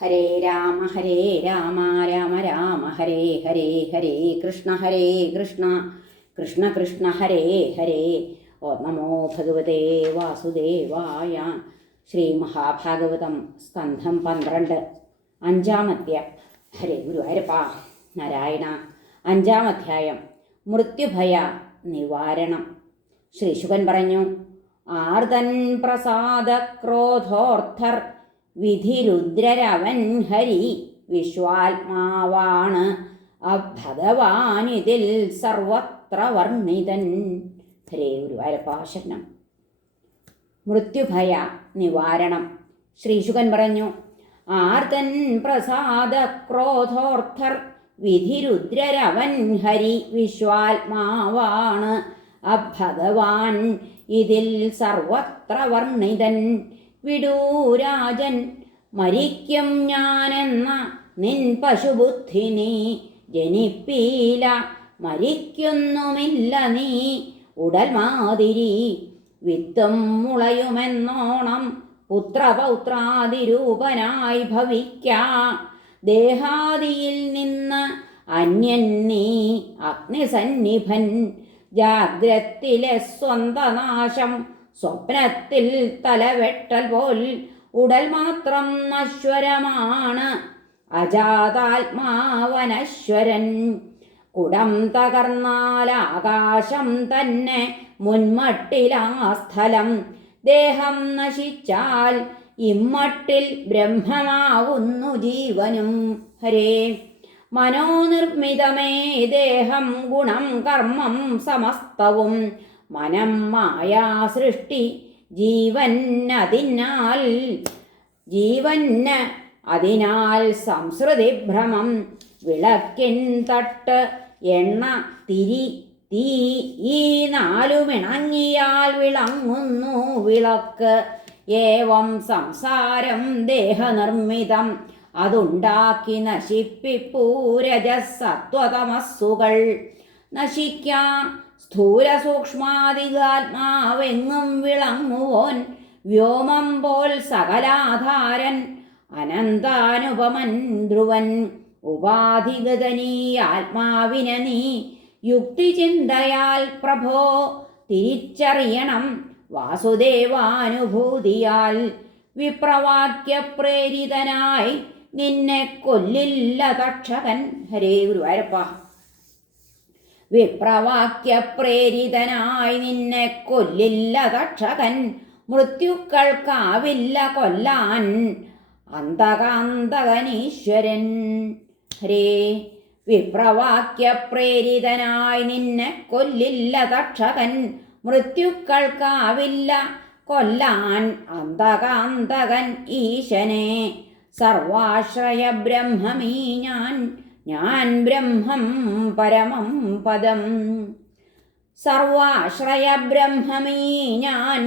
ഹരേ രാമ രാമ രാമ ഹരേ ഹരേ ഹരേ കൃഷ്ണ കൃഷ്ണ കൃഷ്ണ ഹരേ ഹരേ. ഓ നമോ ഭഗവതേ വാസുദേവായ. ശ്രീ മഹാഭാഗവതം സ്കന്ധം 12 5-ാമധ്യായം. ഹരേ ഗുരുവായൂരപ്പ നാരായണ. 5-ാം-അധ്യായം മൃത്യുഭയ നിവാരണം. ശ്രീശുകൻ പറഞ്ഞു, ആർതൻ പ്രസാദ ക്രോധോർത്ഥർ വിധിരുദ്രരവൻ ഹരി വിശ്വാത്മാവാണ് ഭഗവാനിതിൽ സർവത്ര വർണ്ണിതൻ. ഹരേ ഗുരുവായൂരപ്പ ശരണം. മൃത്യുഭയ നിവാരണം. ശ്രീശുകൻ പറഞ്ഞു, ആർതൻ പ്രസാദ ക്രോധോർത്ഥർ വിധിരുദ്രരവൻ ഹരി വിശ്വാത്മാവാണ് ഭഗവാൻ ഇതിൽ സർവത്ര വർണ്ണിതൻ. വിടൂരാജൻ മരിക്കും ഞാനെന്ന നിൻ പശുബുദ്ധി നീ ജനിപ്പീല, മരിക്കുന്നുമില്ല നീ ഉടൽ മാതിരി. വിത്തും മുളയുമെന്നോണം പുത്രപൗത്രാദിരൂപനായി ഭവിക്കാ, ദേഹാദിയിൽ നിന്ന് അന്യൻ നീ അഗ്നിസന്നിഭൻ. ജാഗ്രത്തിലെ സ്വന്തനാശം സ്വപ്നത്തിൽ തലവെട്ടൽ പോൽ ഉടൽ മാത്രം നശ്വരമാണ് അജാതാത്മാവനശ്വരൻ. കുടം തകർന്നാൽ ആകാശം തന്നെ മുൻമട്ടിലാ സ്ഥലം, ദേഹം നശിച്ചാൽ ഇമ്മട്ടിൽ ബ്രഹ്മമാവുന്നു ജീവനും. ഹരേ മനോനിർമ്മിതമേ ദേഹം ഗുണം കർമ്മം സമസ്തവും, മനം മായാ സൃഷ്ടി ജീവന് അതിനാൽ സംസൃതിഭ്രമം. വിളക്കിൻ തട്ട് എണ്ണ തിരി തീ ഈ നാലുമിണങ്ങിയാൽ വിളങ്ങുന്നു വിളക്ക്. ഏവം സംസാരം ദേഹനിർമ്മിതം, അതുണ്ടാക്കി നശിപ്പിപ്പൂ രജസത്വതമസ്സുകൾ. നശിക്കാം സ്ഥൂല സൂക്ഷ്മാദികാത്മാവെങ്ങും വിളങ്ങുവോൻ, വ്യോമം പോൽ സകലാധാരൻ അനന്താനുപമൻ ധ്രുവൻ. ഉപാധിഗതനീയാത്മാവിനെ നീ യുക്തിചിന്തയാൽ പ്രഭോ തിരിച്ചറിയണം വാസുദേവാനുഭൂതിയാൽ. വിപ്രവാക്യപ്രേരിതനായി നിന്നെ കൊല്ലില്ല തക്ഷകൻ. ഹരേ ഗുരുവായൂരപ്പ. വിപ്രവാക്യപ്രേരിതനായി നിന്നെ കൊല്ലില്ല തക്ഷകൻ, മൃത്യുക്കൾക്കാവില്ല കൊല്ലാൻ അന്തകാന്തകനീശ്വരൻ. ഹരേ വിപ്രവാക്യപ്രേരിതനായി നിന്നെ കൊല്ലില്ല തക്ഷകൻ, മൃത്യുക്കൾക്കാവില്ല കൊല്ലാൻ അന്തകാന്തകൻ ഈശനെ. സർവാശ്രയ ബ്രഹ്മമീ ഞാൻ ബ്രഹ്മം പരമം പദം. സർവാശ്രയ ബ്രഹ്മമീ ഞാൻ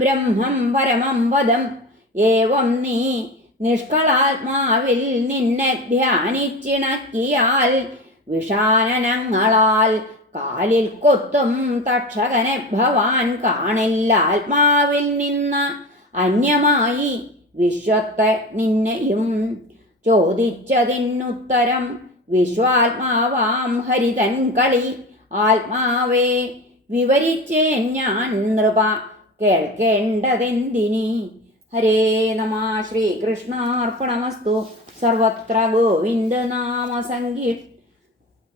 ബ്രഹ്മം പരമം പദം. ഏവം നീ നിഷ്കളാത്മാവിൽ നിന്നെ ധ്യാനിച്ചിണക്കിയാൽ, വിഷാനനങ്ങളാൽ കാലിൽ കൊത്തും തക്ഷകനെ ഭവാൻ കാണില്ല ആത്മാവിൽ നിന്ന് അന്യമായി വിശ്വത്തെ നിന്നെയും. ചോദിച്ചതിനുത്തരം വിശ്വാത്മാവാം ഹരിതൻ കളി. ആത്മാവേ വിവരിച്ചേൻ ഞാൻ നൃപ, കേൾക്കേണ്ടതെന്തിനി. ഹരേ നമ. ശ്രീകൃഷ്ണാർപ്പണമസ്തു. സർവത്ര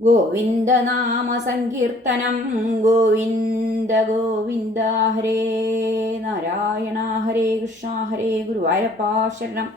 ഗോവിന്ദനാമസങ്കീർത്തനം. ഗോവിന്ദ ഗോവിന്ദ. ഹരേ നാരായണ. ഹരേ കൃഷ്ണ. ഹരേ ഗുരുവായൂരപ്പ ശരണം.